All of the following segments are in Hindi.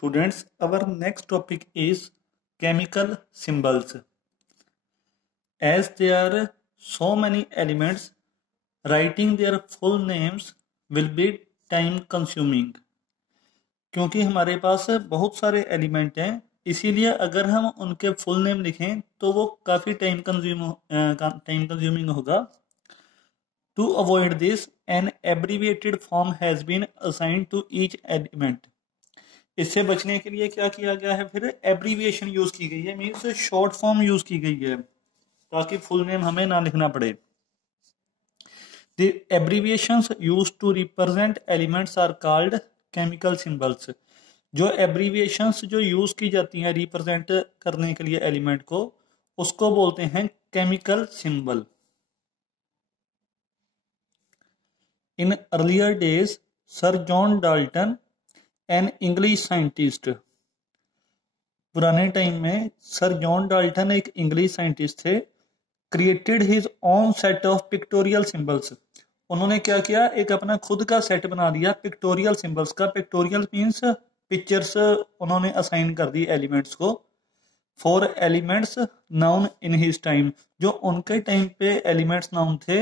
Students, our next topic is chemical symbols. As there are so many elements, writing their full names will be time consuming. क्योंकि हमारे पास बहुत सारे एलिमेंट हैं, इसीलिए अगर हम उनके फुल नेम लिखें तो वो काफ़ी टाइम कंज्यूमिंग होगा. To avoid this, an abbreviated form has been assigned to each element. इससे बचने के लिए क्या किया गया है, फिर एब्रीविएशन यूज की गई है, मीन्स शॉर्ट फॉर्म यूज की गई है ताकि फुल नेम हमें ना लिखना पड़े. The abbreviations used to represent elements are called chemical symbols. जो एब्रीविएशंस जो यूज की जाती हैं रिप्रेजेंट करने के लिए एलिमेंट को, उसको बोलते हैं chemical symbol. In earlier days sir John Dalton an English scientist, पुराने टाइम में सर जॉन डाल्टन एक इंग्लिश साइंटिस्ट थे, created his own set of pictorial symbols. उन्होंने क्या किया, एक अपना खुद का सेट बना दिया पिक्टोरियल सिंबल्स का. पिक्टोरियल मीन्स पिक्चर्स उन्होंने असाइन कर दी एलिमेंट्स को. For elements noun in his time, जो उनके टाइम पे एलिमेंट्स नाउन थे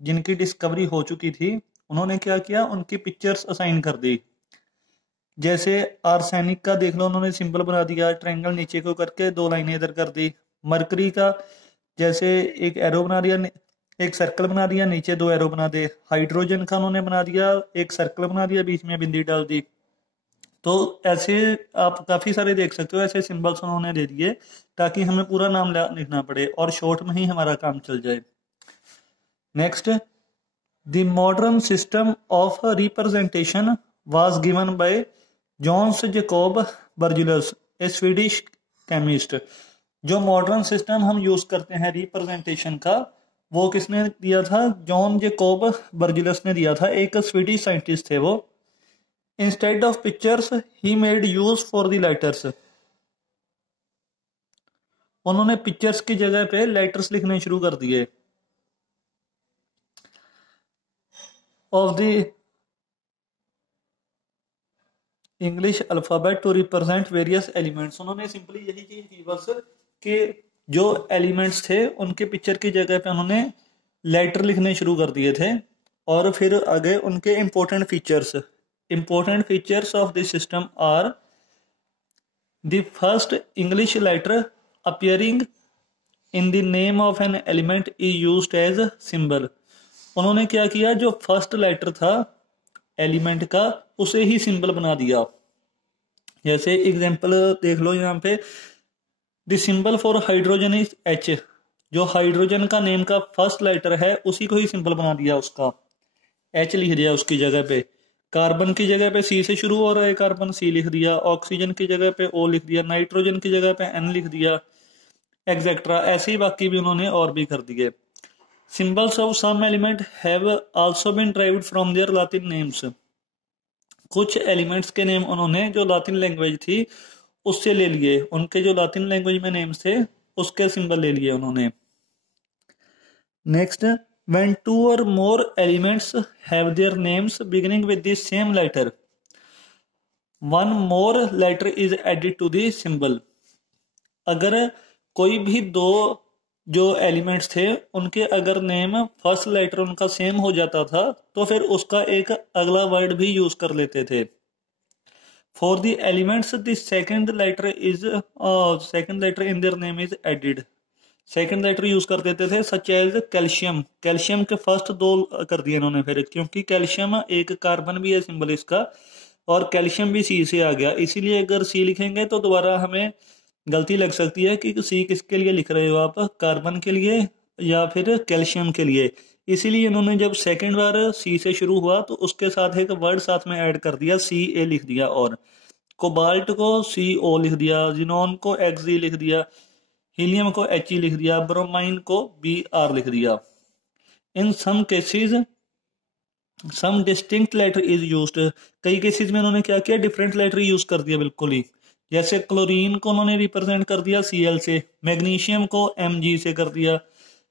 जिनकी डिस्कवरी हो चुकी थी, उन्होंने क्या किया, उनकी पिक्चर्स असाइन कर दी. जैसे आर्सेनिक का देख लो, उन्होंने सिंबल बना दिया, ट्रायंगल नीचे को करके दो लाइनें इधर कर दी. मरकरी का जैसे एक एरो बना दिया, एक सर्कल बना दिया, नीचे दो एरो बना दे. हाइड्रोजन का उन्होंने बना दिया, एक सर्कल बना दिया, बीच में बिंदी डाल दी. तो ऐसे आप काफी सारे देख सकते हो, ऐसे सिंबल्स उन्होंने दे दिए ताकि हमें पूरा नाम लिखना पड़े और शॉर्ट में ही हमारा काम चल जाए. Next, the modern system of representation was given by Johannes Jacob Berzelius, a Swedish chemist. जो मॉडर्न सिस्टम हम यूज करते हैं रिप्रेजेंटेशन का, वो किसने दिया था, जॉन जेकोब बर्जिलस ने दिया था, एक स्वीडिश साइंटिस्ट थे वो. Instead of pictures he made use for the letters. उन्होंने पिक्चर्स की जगह पे लेटर्स लिखने शुरू कर दिए. Of the English alphabet to represent various elements. उन्होंने सिंपली यही चीज की बस कि जो एलिमेंट्स थे उनके पिक्चर की जगह पे उन्होंने लेटर लिखने शुरू कर दिए थे. और फिर आगे उनके important features of this system are the first English letter appearing in the name of an element is used as symbol. उन्होंने क्या किया, जो फर्स्ट लेटर था एलिमेंट का उसे ही सिंबल बना दिया. जैसे एग्जांपल देख लो यहाँ पे, the symbol for hydrogen is H. जो हाइड्रोजन का नेम का फर्स्ट लेटर है उसी को ही सिंबल बना दिया, उसका H लिख दिया उसकी जगह पे. कार्बन की जगह पे C से शुरू हो रहा है कार्बन, C लिख दिया. ऑक्सीजन की जगह पे O लिख दिया. नाइट्रोजन की जगह पे N लिख दिया, एक्सेट्रा. ऐसे ही बाकी भी उन्होंने और भी कर दिए. Symbols of some element have also been derived from their Latin names. कुछ एलिमेंट्स के नेम उन्होंने जो लातिन लैंग्वेज थी उससे ले लिए, उनके जो लातिन लैंग्वेज में नेम्स थे उसके सिंबल ले लिए उन्होंने. Next, when two or more elements have their names beginning with the same letter, one more letter is added to the symbol. अगर कोई भी दो जो एलिमेंट्स थे उनके अगर नेम फर्स्ट लेटर उनका सेम हो जाता था तो फिर उसका एक अगला वर्ड भी यूज कर लेते थे. For the elements the second letter in their name is added. Second letter use कर देते थे, सच एज कैल्शियम. कैल्शियम के फर्स्ट दो कर दिए इन्होंने फिर, क्योंकि कैल्शियम एक कार्बन भी है सिंबल इसका और कैल्शियम भी C से आ गया. इसीलिए अगर C लिखेंगे तो दोबारा हमें गलती लग सकती है कि C किसके लिए लिख रहे हो आप, कार्बन के लिए या फिर कैल्शियम के लिए. इसीलिए इन्होंने जब सेकंड बार C से शुरू हुआ तो उसके साथ एक वर्ड साथ में ऐड कर दिया, Ca लिख दिया. और कोबाल्ट को CO लिख दिया, जिनोन को Xe लिख दिया, हीलियम को He लिख दिया, ब्रोमाइन को Br लिख दिया. In some cases some distinct letter is used. कई केसेस में उन्होंने क्या किया, डिफरेंट लेटर यूज कर दिया बिल्कुल ही. जैसे क्लोरीन को उन्होंने रिप्रेजेंट कर दिया Cl से, मैग्नीशियम को Mg से कर दिया,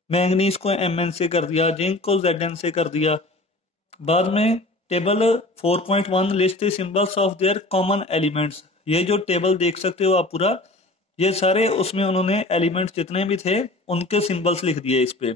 मैंगनीज को Mn से कर दिया, जिंक को Zn से कर दिया. बाद में table 4.1 list the symbols of their common elements. ये जो टेबल देख सकते हो आप पूरा, ये सारे उसमें उन्होंने एलिमेंट्स जितने भी थे उनके सिंबल्स लिख दिए इस पे।